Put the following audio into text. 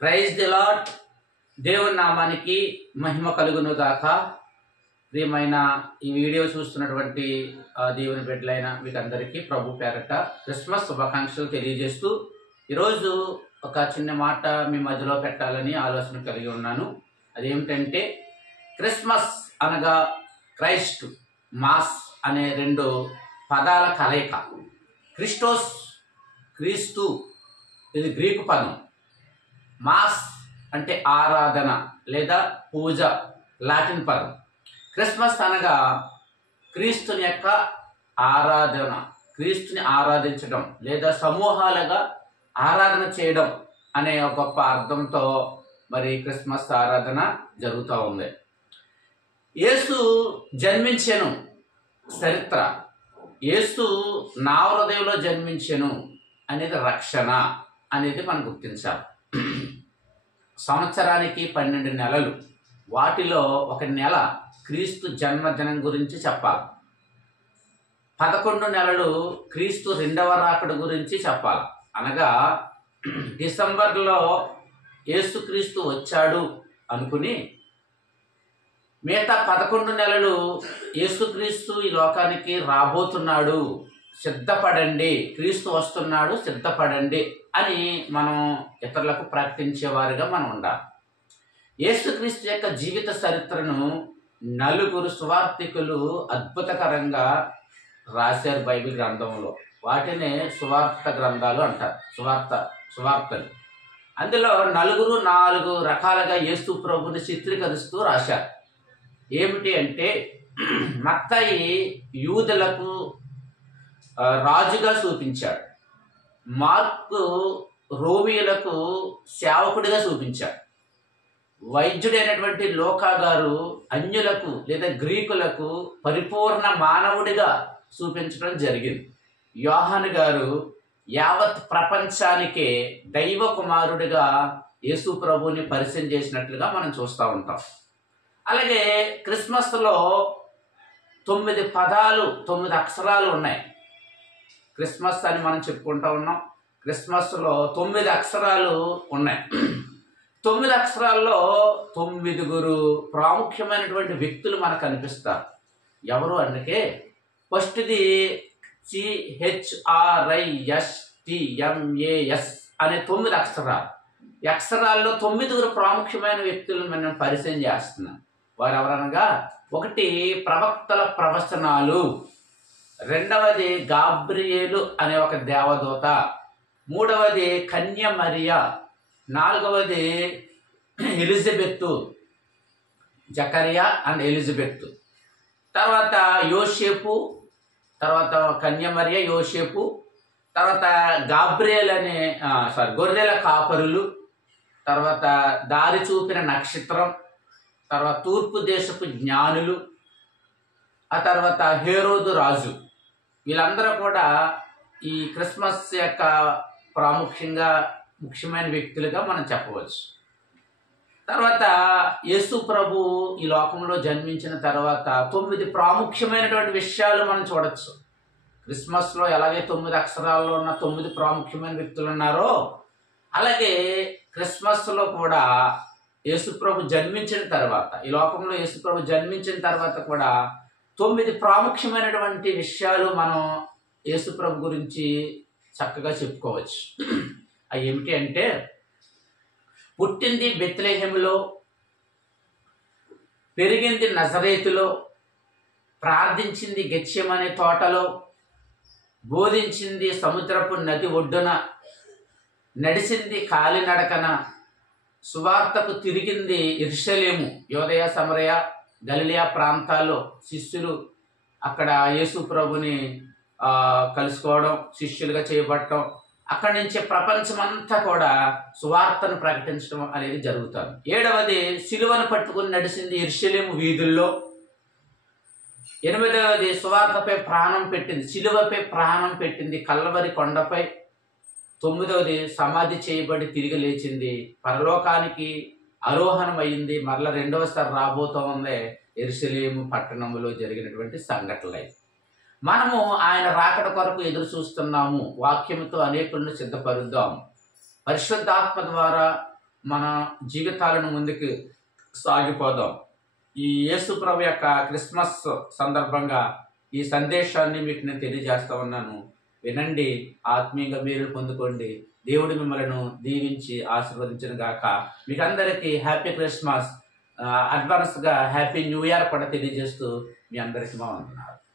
Praise the lord. దేవుని నామానికి మహిమ కలుగును గాక. ప్రియమైన ఈ వీడియో చూస్తున్నటువంటి దేవుని బిడ్డలైన మీకందరికీ ప్రభు పేరట క్రిస్మస్ శుభాకాంక్షలు తెలియజేస్తూ ఈరోజు ఒక చిన్న మాట మీ మధ్యలో పెట్టాలని ఆలోచన కలిగి ఉన్నాను. అదేమిటంటే క్రిస్మస్ అనగా క్రైస్ట్, మాస్ అనే రెండు పదాల కలయిక. క్రిస్టోస్, క్రీస్తు, ఇది గ్రీకు పదం. మాస్ అంటే ఆరాధన లేదా పూజ, లాటిన్ పదం. క్రిస్మస్ అనగా క్రీస్తుని యొక్క ఆరాధన, క్రీస్తుని ఆరాధించడం లేదా సమూహాలుగా ఆరాధన చేయడం అనే గొప్ప అర్థంతో మరి క్రిస్మస్ ఆరాధన జరుగుతూ ఉంది. యేసు జన్మించెను చరిత్ర, యేసు నా హృదయంలో జన్మించెను అనేది రక్షణ అనేది మనం గుర్తించాలి. సంవత్సరానికి 12 నెలలు, వాటిలో ఒక నెల క్రీస్తు జన్మదినం గురించి చెప్పాలి. 11 నెలలు క్రీస్తు రెండవ రాకడ గురించి చెప్పాలి. అనగా డిసెంబర్లో యేసుక్రీస్తు వచ్చాడు అనుకుని మిగతా 11 నెలలు యేసుక్రీస్తు ఈ లోకానికి రాబోతున్నాడు, సిద్ధపడండి, క్రీస్తు వస్తున్నాడు, సిద్ధపడండి అని మనం ఇతరులకు ప్రకటించేవారుగా మనం ఉండాలి. యేసుక్రీస్తు యొక్క జీవిత చరిత్రను 4 సువార్తికులు అద్భుతకరంగా రాశారు బైబిల్ గ్రంథంలో. వాటినే సువార్త గ్రంథాలు అంటారు, సువార్తలు. అందులో 4 రకాలుగా యేసు ప్రభుని చిత్రీకరిస్తూ రాశారు. ఏమిటి అంటే, మత్తయి యూదులకు రాజుగా చూపించాడు, మార్కు రోమియులకు సేవకుడిగా చూపించాడు, వైద్యుడైనటువంటి లోకా గారు అన్యులకు లేదా గ్రీకులకు పరిపూర్ణ మానవుడిగా చూపించడం జరిగింది. యోహాను గారు యావత్ ప్రపంచానికే దైవ కుమారుడిగా యేసు ప్రభుని పరిచయం చేసినట్లుగా మనం చూస్తూ ఉంటాం. అలాగే క్రిస్మస్లో 9 పదాలు, 9 అక్షరాలు ఉన్నాయి. క్రిస్మస్ అని మనం చెప్పుకుంటూ ఉన్నాం. క్రిస్మస్లో 9 అక్షరాలు ఉన్నాయి. 9 అక్షరాల్లో 9 ప్రాముఖ్యమైనటువంటి వ్యక్తులు మనకు కనిపిస్తారు. ఎవరు అంటే, ఫస్ట్ది CHRISTMAS అనే 9 అక్షరాలు. ఈ అక్షరాల్లో 9 ప్రాముఖ్యమైన వ్యక్తులను మనం పరిచయం చేస్తున్నాం. వారు ఎవరనగా, 1 ప్రవక్తల ప్రవచనాలు, 2వది గాబ్రియేలు అనే ఒక దేవదూత, 3వది కన్య మరియా, 4వది ఎలిజబెత్తు, జకరియా అండ్ ఎలిజబెత్, తర్వాత యోసేపు, తర్వాత కన్య మరియా, యోసేపు, తర్వాత గాబ్రియేల్ అనే గొర్రెల కాపరులు, తర్వాత దారి చూపిన నక్షత్రం, తర్వాత తూర్పు దేశపు జ్ఞానులు, ఆ తర్వాత హేరోదు రాజు. వీళ్ళందరూ కూడా ఈ క్రిస్మస్ యొక్క ముఖ్యమైన వ్యక్తులుగా మనం చెప్పవచ్చు. తర్వాత యేసు ప్రభు ఈ లోకంలో జన్మించిన తర్వాత 9 ప్రాముఖ్యమైనటువంటి విషయాలు మనం చూడొచ్చు. క్రిస్మస్లో ఎలాగే 9 అక్షరాల్లో ఉన్న 9 ప్రాముఖ్యమైన వ్యక్తులు ఉన్నారో, అలాగే క్రిస్మస్లో కూడా యేసుప్రభు జన్మించిన తర్వాత, ఈ లోకంలో యేసుప్రభు జన్మించిన తర్వాత కూడా 9 ప్రాముఖ్యమైనటువంటి విషయాలు మనం యేసుప్రభు గురించి చక్కగా చెప్పుకోవచ్చు. అవి ఏమిటి అంటే, పుట్టింది బెత్లెహేములో, పెరిగింది నజరేతులో, ప్రార్థించింది గెత్సేమనే తోటలో, బోధించింది సముద్రపు నది ఒడ్డున, నడిచింది కాలినడకన, సువార్తకు తిరిగింది యెరూషలేము, యూదయ సమరయ గలిలయ ప్రాంతాల్లో శిష్యులు అక్కడ యేసు ప్రభుని కలుసుకోవడం, శిష్యులుగా చేయబడటం, అక్కడి నుంచి ప్రపంచమంతా కూడా సువార్తను ప్రకటించడం అనేది జరుగుతుంది. 7వది సిలువను పట్టుకుని నడిచింది యెరూషలేము వీధుల్లో. 8వది సువార్తపై ప్రాణం పెట్టింది, సిలువపై ప్రాణం పెట్టింది కల్వరి కొండపై. 9వది సమాధి చేయబడి తిరిగి లేచింది, పరలోకానికి ఆరోహణం అయింది, మరలా 2వసారి రాబోతూ ఉంది. యెరూషలేము పట్టణంలో జరిగినటువంటి సంఘటనలు. మనము ఆయన రాకడ కొరకు ఎదురు చూస్తున్నాము. వాక్యముతో అనేకులను సిద్ధపరుద్దాం. పరిశుద్ధాత్మ ద్వారా మన జీవితాలను ముందుకు సాగిపోదాం. ఈ యేసు ప్రభు యొక్క క్రిస్మస్ సందర్భంగా ఈ సందేశాన్ని మీకు నేను తెలియజేస్తా ఉన్నాను. వినండి, ఆత్మీయంగా మీరు పొందుకోండి. దేవుడు మిమ్మల్ని దీవించి ఆశీర్వదించిన గాక. మీకు అందరికీ హ్యాపీ క్రిస్మస్, అడ్వాన్స్గా హ్యాపీ న్యూ ఇయర్ కూడా తెలియజేస్తూ మీ అందరికీ మా వందనాలు.